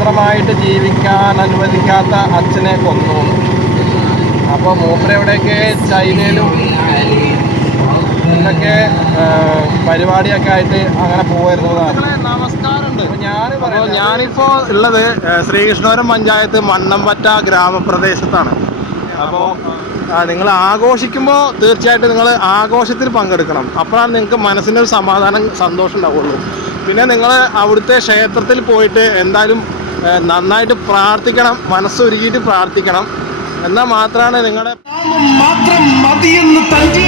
സ്വതന്ത്രമായിട്ട് ജീവിക്കാൻ അനുവദിക്കാത്ത അച്ഛനെ കൊന്നു. അപ്പോൾ മൂപ്പരെവിടെയൊക്കെ ചൈനയിലും ഇതൊക്കെ പരിപാടിയൊക്കെ ആയിട്ട് അങ്ങനെ പോയിരുന്നതാണ് അപ്പോൾ ഞാനിപ്പോൾ ഉള്ളത് ശ്രീകൃഷ്ണപുരം പഞ്ചായത്ത് മണ്ണമ്പറ്റ ഗ്രാമപ്രദേശത്താണ്. അപ്പോൾ നിങ്ങൾ ആഘോഷിക്കുമ്പോൾ തീർച്ചയായിട്ടും നിങ്ങൾ ആഘോഷത്തിൽ പങ്കെടുക്കണം. അപ്പോഴാണ് നിങ്ങൾക്ക് മനസ്സിനൊരു സമാധാനം സന്തോഷം ഉണ്ടാവുള്ളൂ. പിന്നെ നിങ്ങൾ അവിടുത്തെ ക്ഷേത്രത്തിൽ പോയിട്ട് എന്തായാലും നന്നായിട്ട് പ്രാർത്ഥിക്കണം മനസ്സൊരുക്കിയിട്ട് പ്രാർത്ഥിക്കണം. എന്നാൽ മാത്രമാണ് നിങ്ങളുടെ മാത്രം മതിയെന്ന് തന്റെ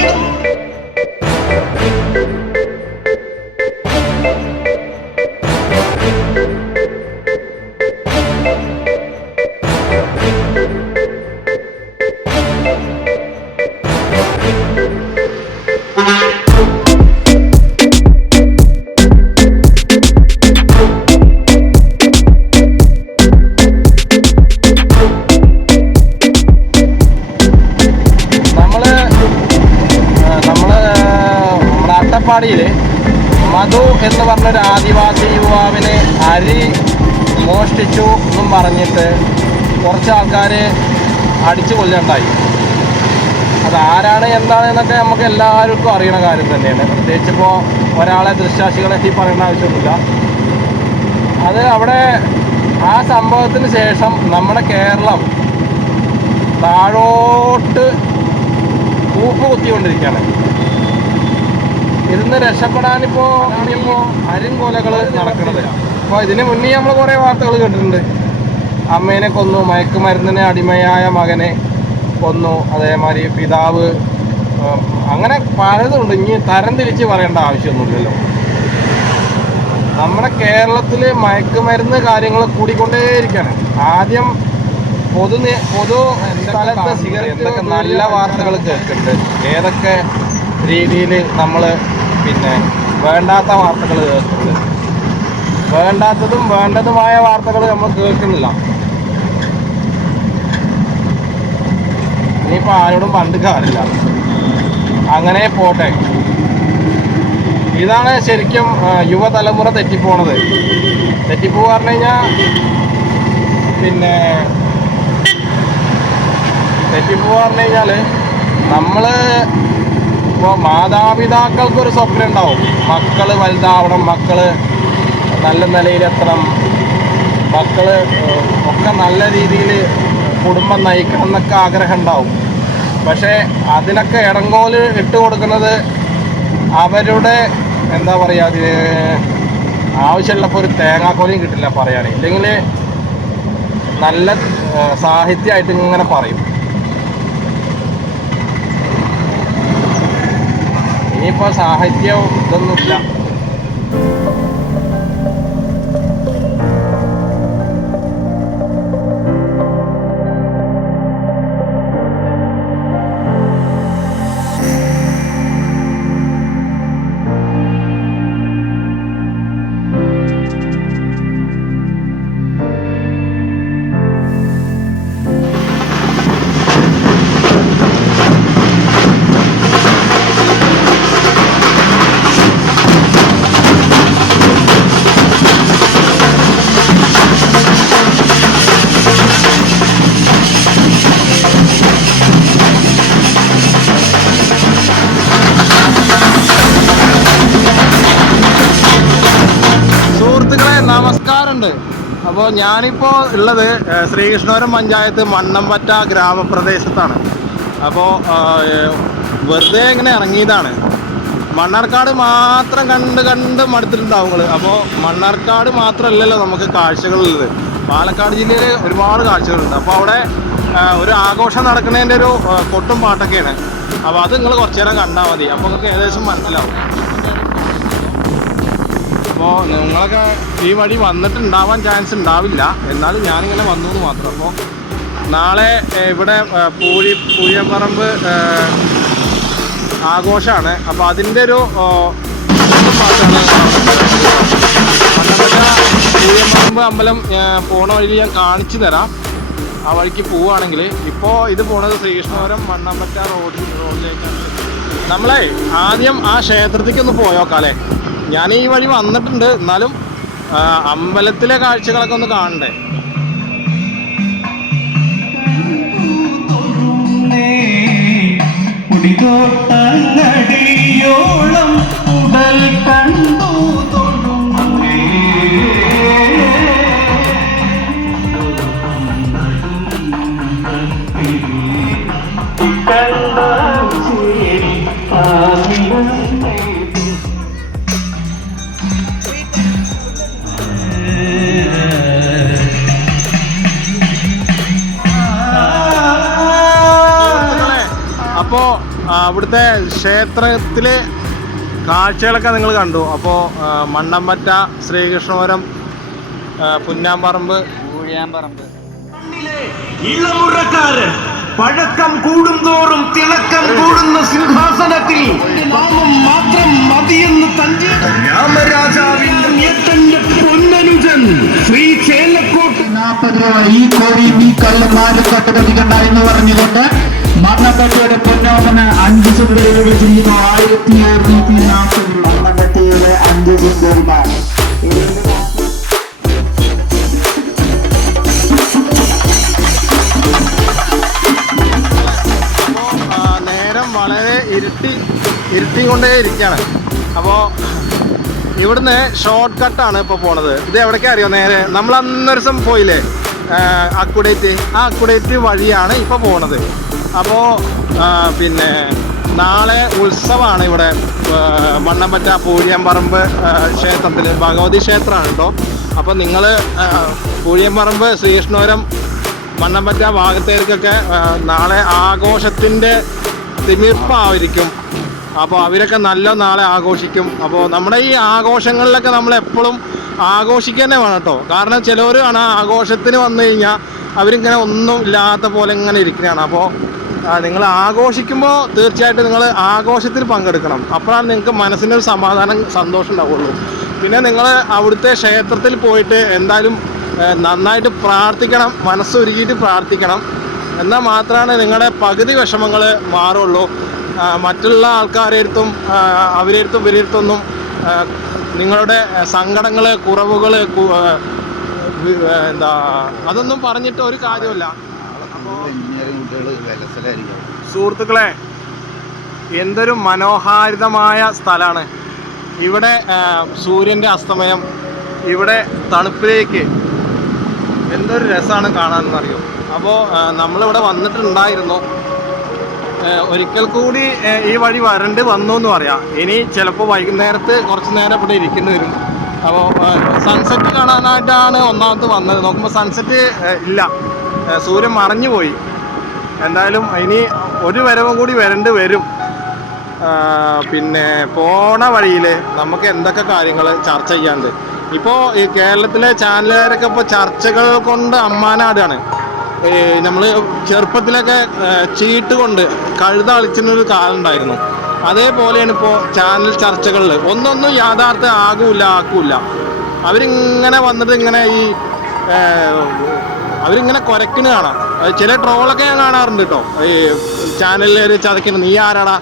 എന്ന് പറഞ്ഞൊരു ആദിവാസി യുവാവിനെ അരി മോഷ്ടിച്ചു എന്നും പറഞ്ഞിട്ട് കുറച്ച് ആൾക്കാരെ അടിച്ചു കൊല്ലുണ്ടായി. അത് എന്താണ് എന്നൊക്കെ നമുക്ക് എല്ലാവർക്കും അറിയണ കാര്യം തന്നെയാണ്. പ്രത്യേകിച്ച് ഇപ്പോൾ ഒരാളെ ദൃശ്സാക്ഷികളെ ഈ പറയേണ്ട ആവശ്യമൊന്നുമില്ല. അത് അവിടെ ആ സംഭവത്തിന് ശേഷം നമ്മുടെ കേരളം താഴോട്ട് കൂപ്പ് കുത്തിക്കൊണ്ടിരിക്കുകയാണ്. ഇതിന്ന് രക്ഷപ്പെടാനിപ്പോ അരും അരുംകൊലകൾ നടക്കുന്നത് അപ്പോൾ ഇതിന് മുന്നേ നമ്മൾ കുറേ വാർത്തകൾ കേട്ടിട്ടുണ്ട്. അമ്മേനെ കൊന്നു മയക്കുമരുന്നിനെ അടിമയായ മകനെ കൊന്നു അതേമാതിരി പിതാവ് അങ്ങനെ പലതുണ്ട്. ഇനി തരം തിരിച്ച് പറയേണ്ട ആവശ്യമൊന്നുമില്ലല്ലോ. നമ്മുടെ കേരളത്തിൽ മയക്കുമരുന്ന് കാര്യങ്ങൾ കൂടിക്കൊണ്ടേയിരിക്കുകയാണ് ആദ്യം പൊതു പൊതു സ്ഥലത്ത് സിഗരറ്റ് നല്ല വാർത്തകൾ കേൾക്കുന്നുണ്ട്. ഏതൊക്കെ രീതിയിൽ നമ്മൾ പിന്നെ വേണ്ടാത്ത വാർത്തകൾ കേൾക്കുന്നത് വേണ്ടാത്തതും വേണ്ടതുമായ വാർത്തകൾ നമ്മൾ കേൾക്കുന്നില്ല. ഇനിയിപ്പോൾ ആരോടും പണ്ട് കാര്യമില്ല അങ്ങനെ പോട്ടെ. ഇതാണ് ശരിക്കും യുവതലമുറ തെറ്റിപ്പോണത്. തെറ്റിപ്പോ പറഞ്ഞു കഴിഞ്ഞാൽ പിന്നെ തെറ്റിപ്പോ പറഞ്ഞു കഴിഞ്ഞാൽ നമ്മൾ ഇപ്പോൾ മാതാപിതാക്കൾക്കൊരു സ്വപ്നം ഉണ്ടാവും മക്കൾ വലുതാവണം മക്കൾ നല്ല നിലയിലെത്തണം മക്കൾ ഒക്കെ നല്ല രീതിയിൽ കുടുംബം നയിക്കണം എന്നൊക്കെ ആഗ്രഹം ഉണ്ടാവും പക്ഷേ അതിനൊക്കെ ഇടങ്കോൽ ഇട്ട് കൊടുക്കുന്നത് അവരുടെ എന്താ പറയുക അത് ആവശ്യമുള്ളപ്പോൾ ഒരു തേങ്ങാക്കോലിയും കിട്ടില്ല പറയുകയാണെങ്കിൽ ഇല്ലെങ്കിൽ നല്ല സാഹിത്യമായിട്ട് ഇങ്ങനെ പറയും. ഇനിയിപ്പോൾ സാഹിത്യവും ഇതൊന്നുമില്ല. നമസ്കാരമുണ്ട് അപ്പോൾ ഞാനിപ്പോൾ ഉള്ളത് ശ്രീകൃഷ്ണപുരം പഞ്ചായത്ത് മണ്ണമ്പറ്റ ഗ്രാമപ്രദേശത്താണ്. അപ്പോൾ വെറുതെ ഇങ്ങനെ ഇറങ്ങിയതാണ്. മണ്ണാർക്കാട് മാത്രം കണ്ട് കണ്ട് മടുത്തിട്ടുണ്ടാവും നിങ്ങൾ അപ്പോൾ മണ്ണാർക്കാട് മാത്രമല്ലല്ലോ നമുക്ക് കാഴ്ചകളുള്ളത്. പാലക്കാട് ജില്ലയിൽ ഒരുപാട് കാഴ്ചകളുണ്ട്. അപ്പോൾ അവിടെ ഒരു ആഘോഷം നടക്കുന്നതിന്റെ ഒരു കൊട്ടും പാട്ടൊക്കെയാണ്. അപ്പോൾ അത് നിങ്ങൾ കുറച്ചു നേരം കണ്ടാൽ മതി. അപ്പോൾ നിങ്ങൾക്ക് ഏകദേശം മനസ്സിലാവും. അപ്പോൾ നിങ്ങളൊക്കെ ഈ വഴി വന്നിട്ടുണ്ടാവാൻ ചാൻസ് ഉണ്ടാവില്ല. എന്നാലും ഞാനിങ്ങനെ വന്നു എന്ന് മാത്രം. അപ്പോൾ നാളെ ഇവിടെ പൂഴി പൂഴിയപ്പറമ്പ് ആഘോഷമാണ് അപ്പോൾ അതിന്റെ ഒരു പാട്ടാണ് പൂഴിയപ്പറമ്പ് അമ്പലം പോണ വഴി ഞാൻ കാണിച്ചു തരാം. ആ വഴിക്ക് പോവുകയാണെങ്കിൽ ഇപ്പോൾ ഇത് പോണത് ശ്രീകൃഷ്ണപുരം മണ്ണമ്പറ്റ റോഡിൽ റോഡിലേക്കാണ്. നമ്മളെ ആദ്യം ആ ക്ഷേത്രത്തിലേക്ക് ഒന്ന് പോയോക്കാല്ലേ? ഞാൻ ഈ വഴി വന്നിട്ടുണ്ട് എന്നാലും അമ്പലത്തിലെ കാഴ്ചകളൊക്കെ ഒന്ന് കാണണ്ടേ കുടിതോട്ടങ്ങടിയോളം ഉടൽ. കണ്ട അവിടുത്തെ ക്ഷേത്രത്തിലെ കാഴ്ചകളൊക്കെ നിങ്ങൾ കണ്ടു. അപ്പോൾ മണ്ണമ്പറ്റ ശ്രീകൃഷ്ണപുരം പുന്നാമ്പറമ്പ്. ഇളമുറക്കാരൻ പഴക്കം കൂടുന്തോറും തിളക്കം കൂടുന്ന സിംഹാസനത്തിൽ നാമം മാത്രം മതിയെന്ന് തന്റെ രാമരാജാവിന്റെ പൊന്നനുജൻ ശ്രീ ചേലക്കോട്ട്. നാൽപ്പത് രൂപ ഈ കോഴി ഈ കല്ല് നാല് കട്ടുകത്തിക്കണ്ട എന്ന് പറഞ്ഞുകൊണ്ട് നേരം വളരെ ഇരുട്ടി ഇരുട്ടി കൊണ്ടേ ഇരിക്കുകയാണ്. അപ്പോൾ ഇവിടുന്ന് ഷോർട്ട് കട്ടാണ് ഇപ്പോൾ പോണത്. ഇത് എവിടേക്കാ അറിയോ? നേരെ നമ്മൾ അന്നൊരു ദിവസം പോയില്ലേ? അക്കുഡേറ്റ് ആ അക്കുഡേറ്റ് വഴിയാണ് ഇപ്പോൾ പോണത്. അപ്പോൾ പിന്നെ നാളെ ഉത്സവമാണ് ഇവിടെ മണ്ണമ്പറ്റ പൂഴിയമ്പറമ്പ് ക്ഷേത്രത്തിൽ ഭഗവതി ക്ഷേത്രമാണ് കേട്ടോ. അപ്പോൾ നിങ്ങൾ പൂഴിയമ്പറമ്പ് ശ്രീകൃഷ്ണപുരം മണ്ണമ്പറ്റ ഭാഗത്തേക്കൊക്കെ നാളെ ആഘോഷത്തിന്റെ തിമിർപ്പായിരിക്കും. അപ്പോൾ അവരൊക്കെ നല്ല നാളെ ആഘോഷിക്കും. അപ്പോൾ നമ്മുടെ ഈ ആഘോഷങ്ങളിലൊക്കെ നമ്മൾ എപ്പോഴും ആഘോഷിക്കുക തന്നെ വേണം കേട്ടോ. കാരണം ചിലവർ ആണ് ആഘോഷത്തിന് വന്നു കഴിഞ്ഞാൽ അവരിങ്ങനെ ഒന്നും ഇല്ലാത്ത പോലെ ഇങ്ങനെ ഇരിക്കുകയാണ് അപ്പോൾ നിങ്ങൾ ആഘോഷിക്കുമ്പോൾ തീർച്ചയായിട്ടും നിങ്ങൾ ആഘോഷത്തിൽ പങ്കെടുക്കണം. അപ്പോഴാണ് നിങ്ങൾക്ക് മനസ്സിനൊരു സമാധാനം സന്തോഷം ഉണ്ടാവുള്ളൂ. പിന്നെ നിങ്ങൾ അവിടുത്തെ ക്ഷേത്രത്തിൽ പോയിട്ട് എന്തായാലും നന്നായിട്ട് പ്രാർത്ഥിക്കണം മനസ്സൊരുക്കിയിട്ട് പ്രാർത്ഥിക്കണം. എന്നാൽ മാത്രമാണ് നിങ്ങളുടെ പകുതി വിഷമങ്ങൾ മാറുള്ളൂ. മറ്റുള്ള ആൾക്കാരെടുത്തും അടുത്തും അവരുടെ അടുത്തും ഇവരുടെ അടുത്തൊന്നും നിങ്ങളുടെ സങ്കടങ്ങൾ കുറവുകൾ എന്താ അതൊന്നും പറഞ്ഞിട്ട് ഒരു കാര്യമില്ല സുഹൃത്തുക്കളെ എന്തൊരു മനോഹാരിതമായ സ്ഥലമാണ് ഇവിടെ സൂര്യന്റെ അസ്തമയം ഇവിടെ തണുപ്പിലേക്ക്. എന്തൊരു രസമാണ് കാണാനെന്നറിയോ? അപ്പോൾ നമ്മളിവിടെ വന്നിട്ടുണ്ടായിരുന്നു. ഒരിക്കൽ കൂടി ഈ വഴി വരണ്ട് വന്നു എന്ന് പറയാം. ഇനി ചിലപ്പോൾ വൈകുന്നേരത്ത് കുറച്ച് നേരം ഇവിടെ ഇരിക്കേണ്ടി വരും. അപ്പോൾ സൺസെറ്റ് കാണാനായിട്ടാണ് ഒന്നാമത് വന്നത്. നോക്കുമ്പോൾ സൺസെറ്റ് ഇല്ല. സൂര്യൻ മറഞ്ഞു പോയി. എന്തായാലും ഇനി ഒരു വരവും കൂടി വരേണ്ടി വരും. പിന്നെ പോണ വഴിയിൽ നമുക്ക് എന്തൊക്കെ കാര്യങ്ങൾ ചർച്ച ചെയ്യാണ്ട് ഇപ്പോൾ ഈ കേരളത്തിലെ ചാനലുകാരൊക്കെ ഇപ്പോൾ ചർച്ചകൾ കൊണ്ട് അമ്മാനാടാണ്. നമ്മൾ ചെറുപ്പത്തിലൊക്കെ ചീട്ട് കൊണ്ട് കഴുത അളിച്ചിരുന്നൊരു കാലം ഉണ്ടായിരുന്നു. അതേപോലെയാണ് ഇപ്പോൾ ചാനൽ ചർച്ചകളിൽ ഒന്നൊന്നും യാഥാർത്ഥ്യം ആകൂല ആക്കൂല അവരിങ്ങനെ വന്നിട്ട് ഇങ്ങനെ ഈ അവരിങ്ങനെ കുരക്കിന് കാണാം. ചില ട്രോളൊക്കെ ഞാൻ കാണാറുണ്ട് കേട്ടോ ഈ ചാനലിൽ ചതയ്ക്കുന്നു നീ ആരാടാ?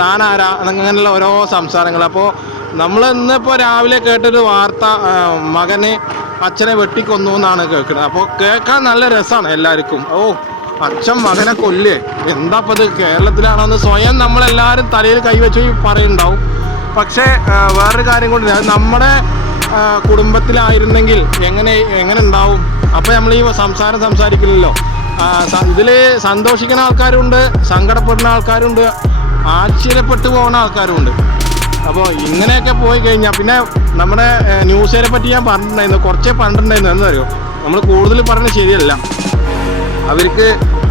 താനാരാ അങ്ങനെയുള്ള ഓരോ സംസാരങ്ങൾ. അപ്പോൾ നമ്മൾ ഇന്നിപ്പോൾ രാവിലെ കേട്ടൊരു വാർത്ത മകനെ അച്ഛനെ വെട്ടിക്കൊന്നു എന്നാണ് കേൾക്കുന്നത്. അപ്പോൾ കേൾക്കാൻ നല്ല രസമാണ് എല്ലാവർക്കും. ഓ അച്ഛൻ മകനെ കൊല്ലേ. എന്താ ഇപ്പം ഇത്? കേരളത്തിലാണെന്ന് സ്വയം നമ്മളെല്ലാവരും തലയിൽ കൈവച്ച് പറയുന്നുണ്ടാവും. പക്ഷേ വേറൊരു കാര്യം കൊണ്ട് നമ്മുടെ കുടുംബത്തിലായിരുന്നെങ്കിൽ എങ്ങനെ എങ്ങനെ ഉണ്ടാവും? അപ്പോൾ നമ്മൾ ഈ സംസാരം സംസാരിക്കില്ലല്ലോ. ഇതിൽ സന്തോഷിക്കുന്ന ആൾക്കാരുണ്ട് സങ്കടപ്പെടുന്ന ആൾക്കാരുണ്ട് ആശ്ചര്യപ്പെട്ടു പോകുന്ന ആൾക്കാരുണ്ട് അപ്പോൾ ഇങ്ങനെയൊക്കെ പോയി കഴിഞ്ഞാൽ പിന്നെ നമ്മുടെ ന്യൂസുകാരെ പറ്റി ഞാൻ പറഞ്ഞിട്ടുണ്ടായിരുന്നു കുറച്ചേ പറഞ്ഞിട്ടുണ്ടായിരുന്നു. എന്നറിയോ നമ്മൾ കൂടുതൽ പറഞ്ഞത് ശരിയല്ല. അവർക്ക്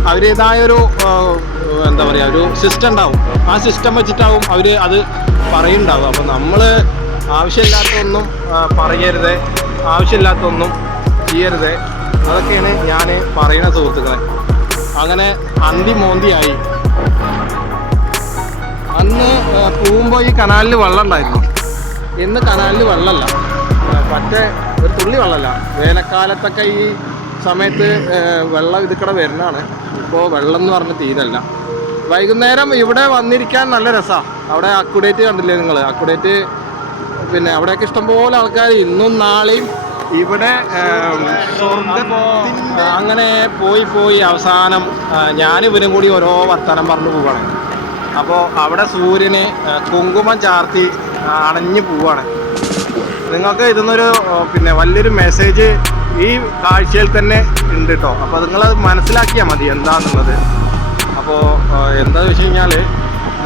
അവരുടേതായൊരു ഒരു എന്താ പറയുക ഒരു സിസ്റ്റം ഉണ്ടാവും. ആ സിസ്റ്റം വെച്ചിട്ടാവും അവർ അത് പറയുന്നുണ്ടാവും അപ്പോൾ നമ്മൾ ആവശ്യമില്ലാത്തൊന്നും പറയരുത്. ആവശ്യമില്ലാത്തൊന്നും ചെയ്യരുത്. അതൊക്കെയാണ് ഞാൻ പറയുന്ന സുഹൃത്തുക്കളെ. അങ്ങനെ അന്തി മോന്തിയായി അന്ന് പോകുമ്പോൾ ഈ കനാലിൽ വെള്ളം ഉണ്ടായിരുന്നു ഇന്ന് കനാലിൽ വെള്ളമല്ല. പറ്റേ ഒരു തുള്ളി വെള്ളമല്ല. വേനൽക്കാലത്തൊക്കെ ഈ സമയത്ത് വെള്ളം ഇതിക്കടെ വരുന്നതാണ്. ഇപ്പോൾ വെള്ളം എന്ന് പറഞ്ഞ തീരല്ല. വൈകുന്നേരം ഇവിടെ വന്നിരിക്കാൻ നല്ല രസമാണ് അവിടെ അക്കുഡേറ്റ് കണ്ടില്ലേ നിങ്ങൾ അക്കുഡേറ്റ് പിന്നെ അവിടെയൊക്കെ ഇഷ്ടംപോലെ ആൾക്കാർ ഇന്നും നാളെയും ഇവിടെ അങ്ങനെ പോയി പോയി അവസാനം ഞാൻ ഞാനും ഇവരും കൂടി ഓരോ വർത്തമാനം പറഞ്ഞു പോവാണ്. അപ്പോൾ അവിടെ സൂര്യന് കുങ്കുമം ചാർത്തി അണഞ്ഞു പോവാണ്. നിങ്ങൾക്ക് ഇതൊന്നൊരു പിന്നെ വലിയൊരു മെസ്സേജ് ഈ കാഴ്ചയിൽ തന്നെ ഉണ്ട് കേട്ടോ അപ്പോൾ നിങ്ങളത് മനസ്സിലാക്കിയാൽ മതി എന്താണെന്നുള്ളത് അപ്പോൾ എന്താണെന്ന് വെച്ച് കഴിഞ്ഞാൽ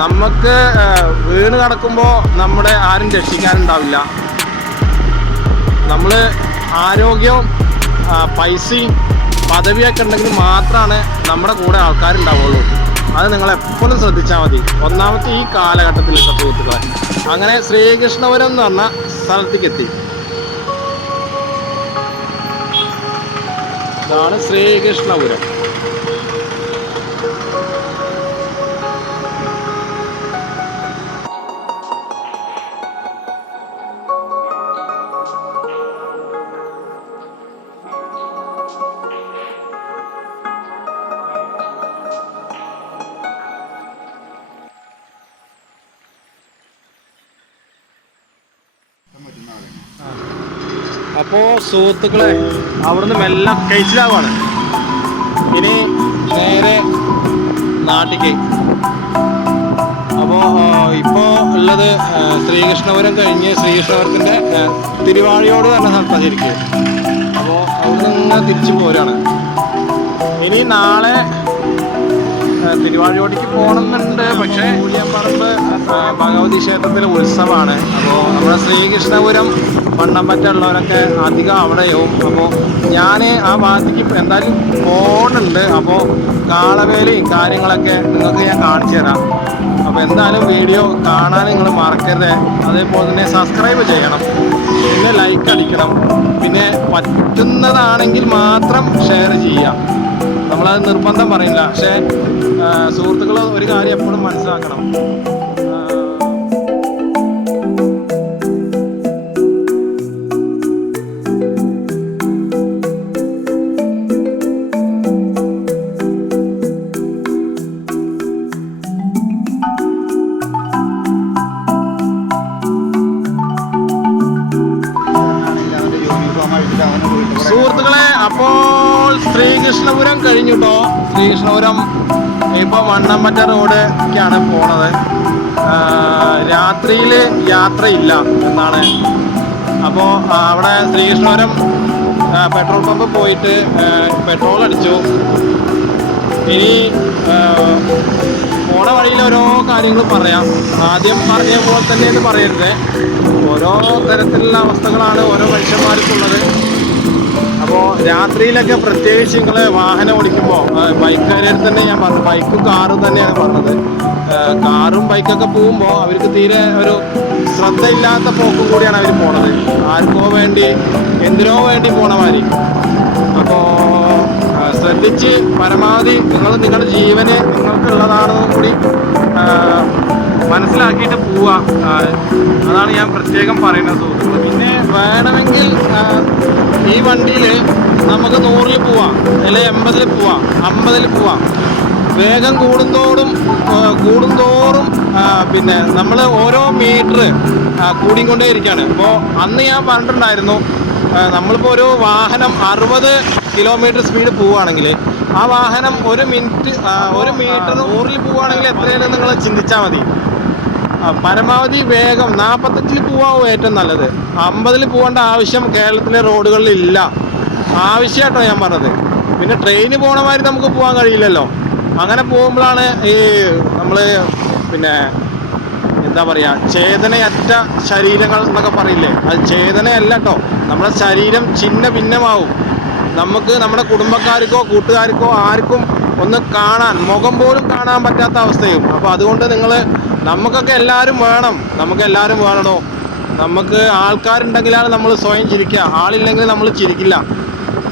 നമുക്ക് വീണ് കിടക്കുമ്പോൾ നമ്മുടെ ആരും രക്ഷിക്കാനുണ്ടാവില്ല. നമ്മൾ ആരോഗ്യവും പൈസയും പദവിയൊക്കെ ഉണ്ടെങ്കിൽ മാത്രമാണ് നമ്മുടെ കൂടെ ആൾക്കാരുണ്ടാവുള്ളൂ. അത് നിങ്ങൾ എപ്പോഴും ശ്രദ്ധിച്ചാൽ മതി. ഒന്നാമത്തെ ഈ കാലഘട്ടത്തിൽ സുഹൃത്തുക്കളെ അങ്ങനെ ശ്രീകൃഷ്ണപുരം എന്ന് പറഞ്ഞ സ്ഥലത്തേക്ക് എത്തി ഇതാണ് ശ്രീകൃഷ്ണപുരം. അപ്പോൾ സുഹൃത്തുക്കളെ അവിടുന്ന് മെല്ലെ കഴിച്ചിലാവാണ്. ഇനി നേരെ നാട്ടിക്ക് അപ്പോൾ ഇപ്പോൾ ഉള്ളത് ശ്രീകൃഷ്ണപുരം കഴിഞ്ഞ് ശ്രീകൃഷ്ണപുരത്തിന്റെ തിരുവാളിയോട് തന്നെ സ്ഥലത്താണ് അപ്പോൾ അവിടെ നിന്ന് തിരിച്ചു പോരാണ്. ഇനി നാളെ തിരുവാഴിയോടിക്ക് പോകണമെന്നുണ്ട്. പക്ഷേ പറമ്പ് ഭഗവതി ക്ഷേത്രത്തിലെ ഉത്സവമാണ്. അപ്പോൾ നമ്മുടെ ശ്രീകൃഷ്ണപുരം മണ്ണമ്പറ്റുള്ളവരൊക്കെ അധികം അവിടെയാവും. അപ്പോൾ ഞാൻ ആ ഭാഗത്തേക്ക് എന്തായാലും പോകണുണ്ട്. അപ്പോൾ കാളവേലയും കാര്യങ്ങളൊക്കെ നിങ്ങൾക്ക് ഞാൻ കാണിച്ചു തരാം. അപ്പോൾ എന്തായാലും വീഡിയോ കാണാൻ നിങ്ങൾ മറക്കരുത്. അതേപോലെ തന്നെ സബ്സ്ക്രൈബ് ചെയ്യണം. പിന്നെ ലൈക്ക് അടിക്കണം. പിന്നെ പറ്റുന്നതാണെങ്കിൽ മാത്രം ഷെയർ ചെയ്യുക. നമ്മളത് നിർബന്ധം പറയില്ല. പക്ഷേ സുഹൃത്തുക്കൾ ഒരു കാര്യം എപ്പോഴും മനസ്സിലാക്കണം. സുഹൃത്തുക്കളെ അപ്പോൾ ശ്രീകൃഷ്ണപുരം കഴിഞ്ഞുട്ടോ? ശ്രീകൃഷ്ണപുരം ഇപ്പോൾ മണ്ണമ്പറ്റ റോഡൊക്കെയാണ് പോണത്. രാത്രിയിൽ യാത്രയില്ല എന്നാണ്. അപ്പോൾ അവിടെ ശ്രീകൃഷ്ണപുരം പെട്രോൾ പമ്പ് പോയിട്ട് പെട്രോൾ അടിച്ചു. ഇനി പോണ വഴിയിൽ ഓരോ കാര്യങ്ങൾ പറയാം. ആദ്യം പറഞ്ഞ പോലെ തന്നെ എന്ന് പറയരുത്. ഓരോ തരത്തിലുള്ള അവസ്ഥകളാണ് ഓരോ മനുഷ്യന്മാർക്കുള്ളത്. അപ്പോൾ രാത്രിയിലൊക്കെ പ്രത്യേകിച്ച് നിങ്ങൾ വാഹനം ഓടിക്കുമ്പോൾ ബൈക്കുകാരുടെ തന്നെ ഞാൻ പറഞ്ഞു ബൈക്കും കാറും തന്നെയാണ് പറഞ്ഞത്. കാറും ബൈക്കൊക്കെ പോകുമ്പോൾ അവർക്ക് തീരെ ഒരു ശ്രദ്ധയില്ലാത്ത പോക്കും കൂടിയാണ് അവർ പോണത്. ആർക്കോ വേണ്ടി എന്തിനോ വേണ്ടി പോണ മാതിരി. അപ്പോൾ ശ്രദ്ധിച്ച് പരമാവധി നിങ്ങൾ നിങ്ങളുടെ ജീവന് നിങ്ങൾക്കുള്ളതാണെന്നും കൂടി മനസ്സിലാക്കിയിട്ട് പോവുക അതാണ് ഞാൻ പ്രത്യേകം പറയുന്നത് സുഹൃത്തുക്കൾ പിന്നെ വേണമെങ്കിൽ ഈ വണ്ടിയിൽ നമുക്ക് നൂറിൽ പോവാം അല്ലെങ്കിൽ എൺപതിൽ പോവാം അമ്പതിൽ പോവാം. വേഗം കൂടുന്തോറും കൂടുന്തോറും പിന്നെ നമ്മൾ ഓരോ മീറ്റർ കൂടിക്കൊണ്ടേ ഇരിക്കുകയാണ് അപ്പോൾ അന്ന് ഞാൻ പറഞ്ഞിട്ടുണ്ടായിരുന്നു നമ്മളിപ്പോൾ ഒരു വാഹനം അറുപത് കിലോമീറ്റർ സ്പീഡ് പോവുകയാണെങ്കിൽ ആ വാഹനം ഒരു മിനിറ്റ് ഒരു മീറ്റർ നൂറിൽ പോവുകയാണെങ്കിൽ എത്രയാണ് നിങ്ങൾ ചിന്തിച്ചാൽ മതി. പരമാവധി വേഗം നാൽപ്പത്തഞ്ചിൽ പോവാവും ഏറ്റവും നല്ലത്. അമ്പതിൽ പോകേണ്ട ആവശ്യം കേരളത്തിലെ റോഡുകളിൽ ഇല്ല ആവശ്യമായിട്ടോ ഞാൻ പറഞ്ഞത്. പിന്നെ ട്രെയിന് പോകണ മാതിരി നമുക്ക് പോകാൻ കഴിയില്ലല്ലോ. അങ്ങനെ പോകുമ്പോഴാണ് ഈ നമ്മൾ പിന്നെ എന്താ പറയുക ചേതനയറ്റ ശരീരങ്ങൾ എന്നൊക്കെ പറയില്ലേ? അത് ചേതനയല്ല കേട്ടോ നമ്മുടെ ശരീരം ചിന്ന ഭിന്നമാവും നമുക്ക് നമ്മുടെ കുടുംബക്കാർക്കോ കൂട്ടുകാർക്കോ ആർക്കും ഒന്ന് കാണാൻ മുഖം പോലും കാണാൻ പറ്റാത്ത അവസ്ഥയും. അപ്പോൾ അതുകൊണ്ട് നിങ്ങൾ നമുക്കൊക്കെ എല്ലാവരും വേണം. നമുക്ക് എല്ലാവരും വേണമോ നമുക്ക് ആൾക്കാരുണ്ടെങ്കിലാണ് നമ്മൾ സ്വയം ചിരിക്കുക. ആളില്ലെങ്കിൽ നമ്മൾ ചിരിക്കില്ല.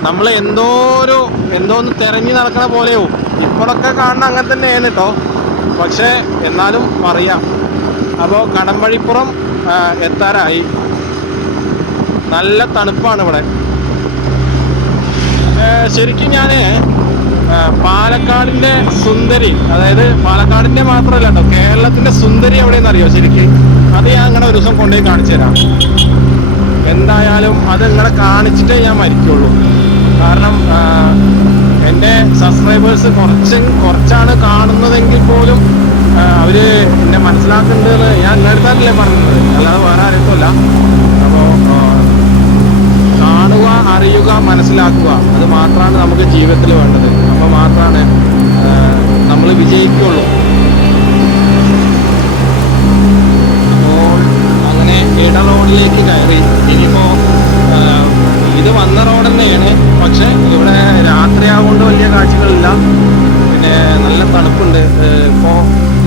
നമ്മൾ എന്തോ ഒരു എന്തോ ഒന്ന് തിരഞ്ഞു നടക്കണ പോലെയോ. ഇപ്പോഴൊക്കെ കാണുന്ന അങ്ങനെ തന്നെ കേട്ടോ പക്ഷേ എന്നാലും പറയാം. അപ്പോൾ കടമ്പഴിപ്പുറം എത്താറായി. നല്ല തണുപ്പാണ് ഇവിടെ. ശരിക്കും ഞാൻ പാലക്കാടിന്റെ സുന്ദരി അതായത് പാലക്കാടിന്റെ മാത്രമല്ല കേട്ടോ കേരളത്തിന്റെ സുന്ദരി എവിടെയെന്ന് അറിയോ ശരിക്കും? അത് ഞാൻ അങ്ങനെ ഒരു ദിവസം കൊണ്ടുപോയി കാണിച്ചു തരാം. എന്തായാലും അത് നിങ്ങളെ കാണിച്ചിട്ടേ ഞാൻ മരിക്കുള്ളൂ. കാരണം എന്റെ സബ്സ്ക്രൈബേഴ്സ് കുറച്ച് കുറച്ചാണ് കാണുന്നതെങ്കിൽ പോലും അവർ എന്നെ മനസ്സിലാക്കുന്നുണ്ട് ഞാൻ നിങ്ങളടുത്തല്ലേ പറഞ്ഞത്. അല്ലാതെ വേറെ ആർക്കുമല്ല അപ്പോൾ കാണുക അറിയുക മനസ്സിലാക്കുക. അത് മാത്രമാണ് നമുക്ക് ജീവിതത്തിൽ വേണ്ടത്. മാത്രമാണ് നമ്മൾ വിജയിക്കുള്ളൂ. അപ്പോൾ അങ്ങനെ ഇട റോഡിലേക്ക് കയറി ഇനിയിപ്പോൾ ഇത് വന്ന റോഡ് തന്നെയാണ്. പക്ഷെ ഇവിടെ രാത്രിയാകൊണ്ട് വലിയ കാഴ്ചകളില്ല. പിന്നെ നല്ല തണുപ്പുണ്ട്. ഇപ്പോൾ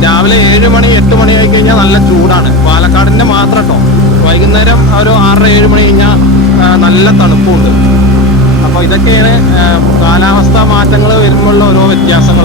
രാവിലെ ഏഴ് മണി എട്ട് മണി ആയി കഴിഞ്ഞാൽ നല്ല ചൂടാണ്. പാലക്കാടിന്റെ മാത്രം കേട്ടോ വൈകുന്നേരം ഒരു ആറര ഏഴ് മണി കഴിഞ്ഞാൽ നല്ല തണുപ്പുണ്ട്. അപ്പോൾ ഇതൊക്കെയാണ് കാലാവസ്ഥാ മാറ്റങ്ങൾ വരുമ്പോഴുള്ള ഓരോ വ്യത്യാസങ്ങൾ